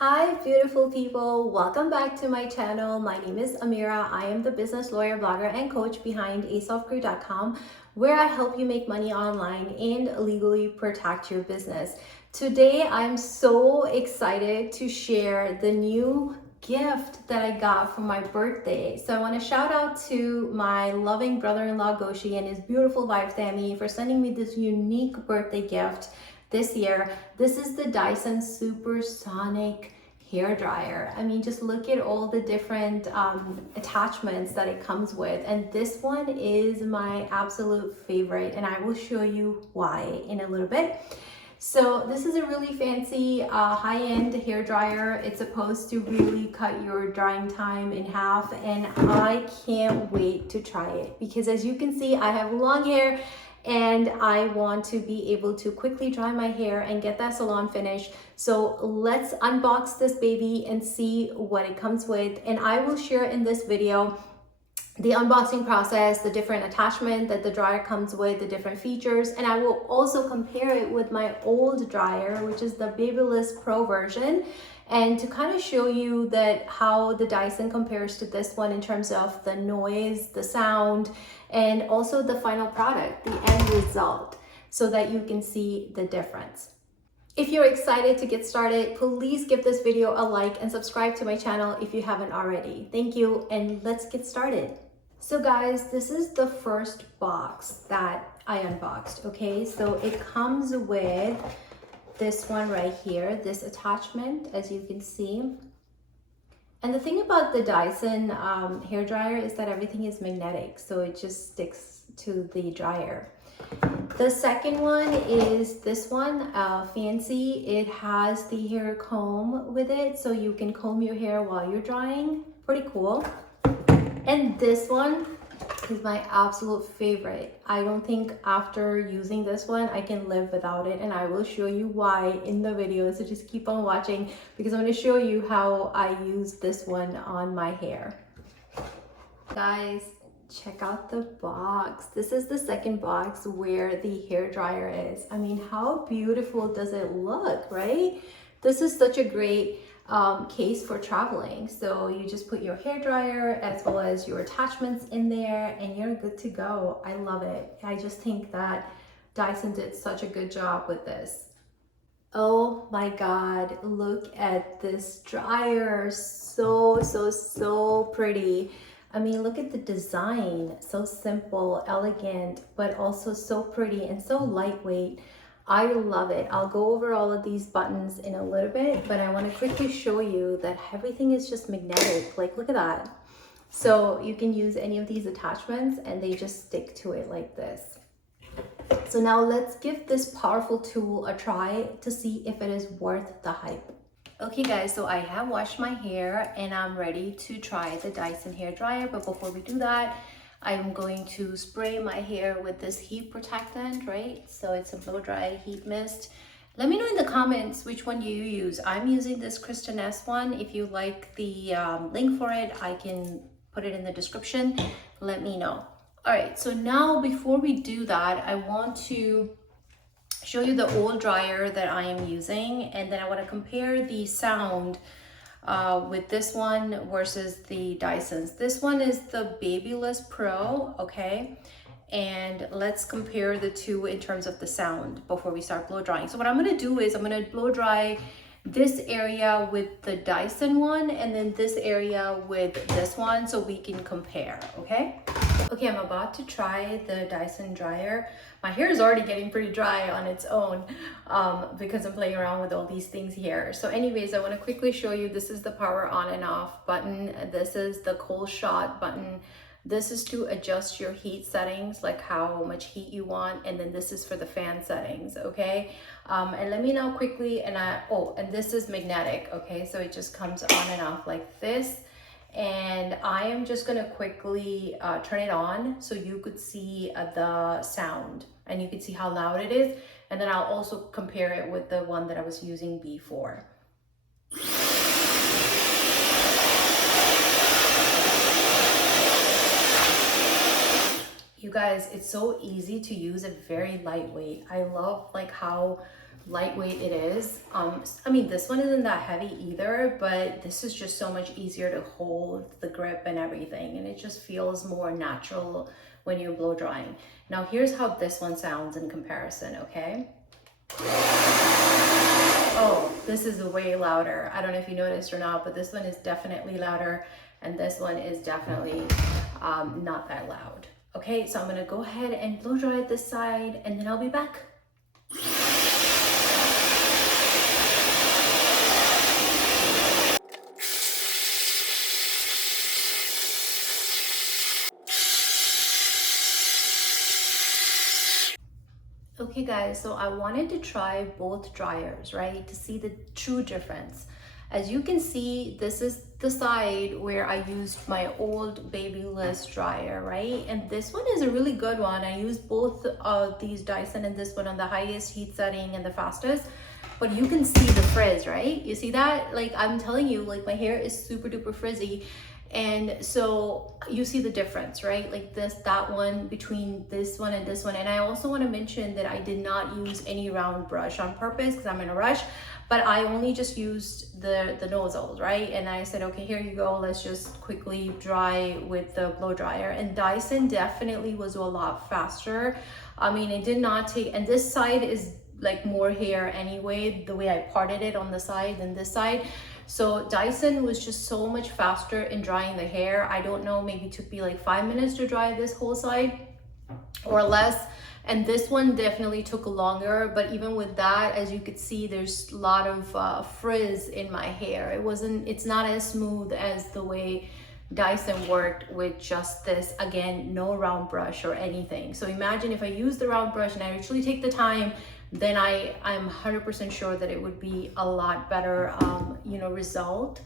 Hi beautiful people, welcome back to my channel. My name is Amira. I am the business lawyer, blogger, and coach behind asoftgrew.com, where I help you make money online and legally protect your business. Today I'm so excited to share the new gift that I got for my birthday. So I want to shout out to my loving brother-in-law Goshi and his beautiful wife Tammy for sending me this unique birthday gift this year. This is the Dyson Supersonic hair dryer. I mean, just look at all the different attachments that it comes with, and this one is my absolute favorite, and I will show you why in a little bit. So this is a really fancy high-end hair dryer. It's supposed to really cut your drying time in half, and I can't wait to try it because, as you can see, I have long hair and I want to be able to quickly dry my hair and get that salon finish. So let's unbox this baby and see what it comes with, and I will share in this video the unboxing process, the different attachment that the dryer comes with, the different features, and I will also compare it with my old dryer, which is the Babyliss Pro version, and to kind of show you that how the Dyson compares to this one in terms of the noise, the sound, and also the final product, the end result, so that you can see the difference. If you're excited to get started, please give this video a like and subscribe to my channel if you haven't already. Thank you, and let's get started. So guys, this is the first box that I unboxed, okay? So it comes with this one right here, this attachment, as you can see. And the thing about the Dyson hair dryer is that everything is magnetic, so it just sticks to the dryer. The second one is this one, fancy. It has the hair comb with it, so you can comb your hair while you're drying. Pretty cool. And this one is my absolute favorite. I don't think after using this one, I can live without it, and I will show you why in the video, so just keep on watching because I'm going to show you how I use this one on my hair. Guys, check out the box. This is the second box where the hair dryer is. I mean, how beautiful does it look, right? This is such a great case for traveling. So you just put your hair dryer as well as your attachments in there and you're good to go. I love it. I just think that Dyson did such a good job with this. Oh my God, look at this dryer. So pretty. I mean, look at the design. So simple, elegant, but also so pretty and so lightweight. I love it. I'll go over all of these buttons in a little bit, but I want to quickly show you that everything is just magnetic. Like, look at that. So you can use any of these attachments and they just stick to it like this. So now let's give this powerful tool a try to see if it is worth the hype. Okay guys, so I have washed my hair and I'm ready to try the Dyson hair dryer, but before we do that, I'm going to spray my hair with this heat protectant, right? So it's a blow dry heat mist. Let me know in the comments which one you use. I'm using this Kristen S one. If you like the link for it, I can put it in the description. Let me know. All right, so now before we do that, I want to show you the old dryer that I am using, and then I want to compare the sound with this one versus the Dysons. This one is the Babyliss Pro, okay? And let's compare the two in terms of the sound before we start blow drying. So what I'm gonna do is I'm gonna blow dry this area with the Dyson one and then this area with this one so we can compare, okay? Okay, I'm about to try the Dyson dryer. My hair is already getting pretty dry on its own because I'm playing around with all these things here. So anyways, I want to quickly show you, this is the power on and off button. This is the cold shot button. This is to adjust your heat settings, like how much heat you want. And then this is for the fan settings, okay? And let me know quickly, and this is magnetic, okay? So it just comes on and off like this. And I am just gonna quickly turn it on so you could see the sound and you could see how loud it is. And then I'll also compare it with the one that I was using before. You guys, it's so easy to use and very lightweight. I love like how lightweight it is. I mean, this one isn't that heavy either, but this is just so much easier to hold the grip and everything, and it just feels more natural when you're blow drying. Now here's how this one sounds in comparison, okay? Oh, this is way louder. I don't know if you noticed or not, but this one is definitely louder, and this one is definitely not that loud. Okay, so I'm gonna go ahead and blow dry this side, and then I'll be back. Okay guys, so I wanted to try both dryers, right, to see the true difference. As you can see, this is the side where I used my old Babyliss dryer, right? And this one is a really good one. I used both these Dyson and this one on the highest heat setting and the fastest. But you can see the frizz, right? You see that? Like, I'm telling you, like, my hair is super duper frizzy. And so you see the difference, right? Like that one between this one and this one. And I also want to mention that I did not use any round brush on purpose because I'm in a rush, but I only just used the nozzles, right? And I said, okay, here you go. Let's just quickly dry with the blow dryer. And Dyson definitely was a lot faster. I mean, it did not take, and this side is like more hair anyway, the way I parted it on the side than this side. So Dyson was just so much faster in drying the hair. I don't know, maybe it took me like 5 minutes to dry this whole side or less. And this one definitely took longer, but even with that, as you could see, there's a lot of frizz in my hair. It's not as smooth as the way Dyson worked with just this. Again, no round brush or anything. So imagine if I use the round brush and I actually take the time, then I'm 100% sure that it would be a lot better, result.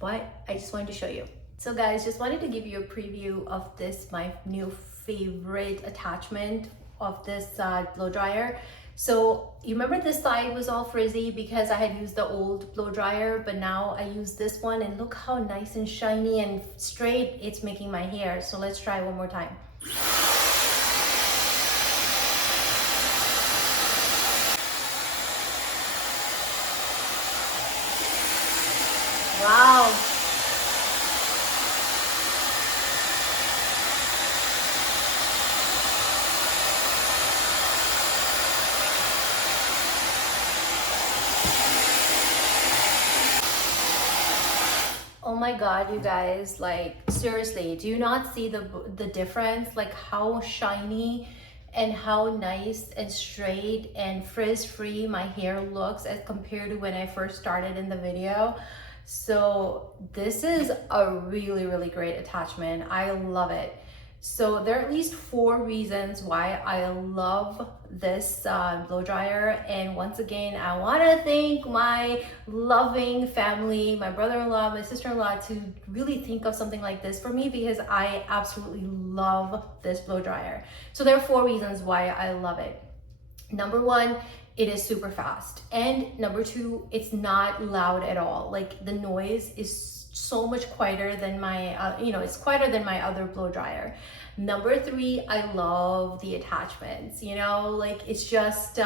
But I just wanted to show you. So guys, just wanted to give you a preview of this, my new favorite attachment of this blow dryer. So you remember this side was all frizzy because I had used the old blow dryer, but now I use this one and look how nice and shiny and straight it's making my hair. So let's try one more time. Wow. Oh my God, you guys, like seriously, do you not see the difference? Like how shiny and how nice and straight and frizz-free my hair looks as compared to when I first started in the video. So this is a really, really great attachment. I love it. So there are at least 4 reasons why I love this blow dryer. And once again, I want to thank my loving family, my brother-in-law, my sister-in-law, to really think of something like this for me, because I absolutely love this blow dryer. So there are 4 reasons why I love it. Number 1, it is super fast. And number 2, it's not loud at all. Like the noise is so much quieter than my, it's quieter than my other blow dryer. Number 3, I love the attachments, like it's just,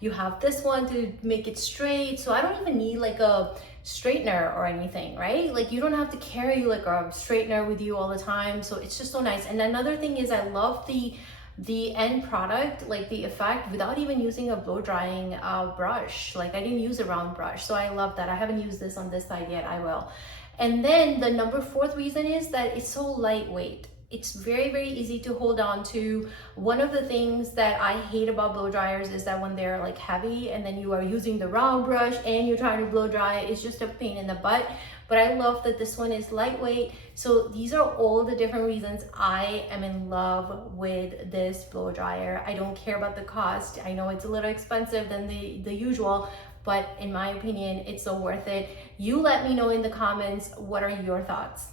you have this one to make it straight. So I don't even need like a straightener or anything, right? Like you don't have to carry like a straightener with you all the time. So it's just so nice. And another thing is I love the end product, like the effect, without even using a blow drying brush. Like I didn't use a round brush, so I love that. I haven't used this on this side yet. I will. And then the number 4th reason is that it's so lightweight. It's very, very easy to hold on to. One of the things that I hate about blow dryers is that when they're like heavy and then you are using the round brush and you're trying to blow dry, it's just a pain in the butt. But I love that this one is lightweight. So these are all the different reasons I am in love with this blow dryer. I don't care about the cost. I know it's a little expensive than the usual, but in my opinion, it's so worth it. You let me know in the comments, what are your thoughts?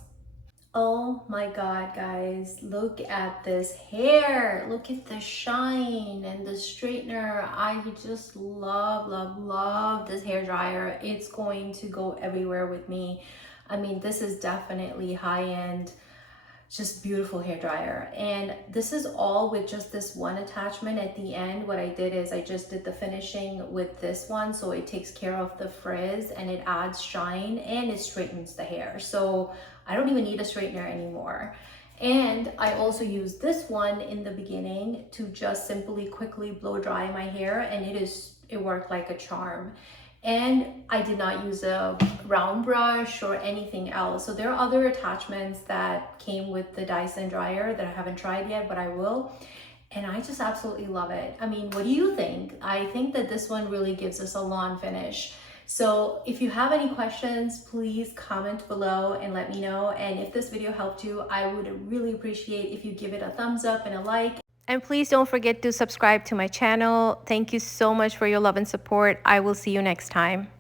Oh my God, guys, look at this hair. Look at the shine and the straightener. I just love, love, love this hair dryer. It's going to go everywhere with me. I mean, this is definitely high-end just beautiful hair dryer. And this is all with just this one attachment at the end. What I did is I just did the finishing with this one, so it takes care of the frizz and it adds shine and it straightens the hair. So I don't even need a straightener anymore. And I also use this one in the beginning to just simply quickly blow dry my hair, and it worked like a charm. And I did not use a round brush or anything else. So there are other attachments that came with the Dyson dryer that I haven't tried yet, but I will. And I just absolutely love it. I mean, what do you think? I think that this one really gives us a lawn finish. So if you have any questions, please comment below and let me know. And if this video helped you, I would really appreciate if you give it a thumbs up and a like. And please don't forget to subscribe to my channel. Thank you so much for your love and support. I will see you next time.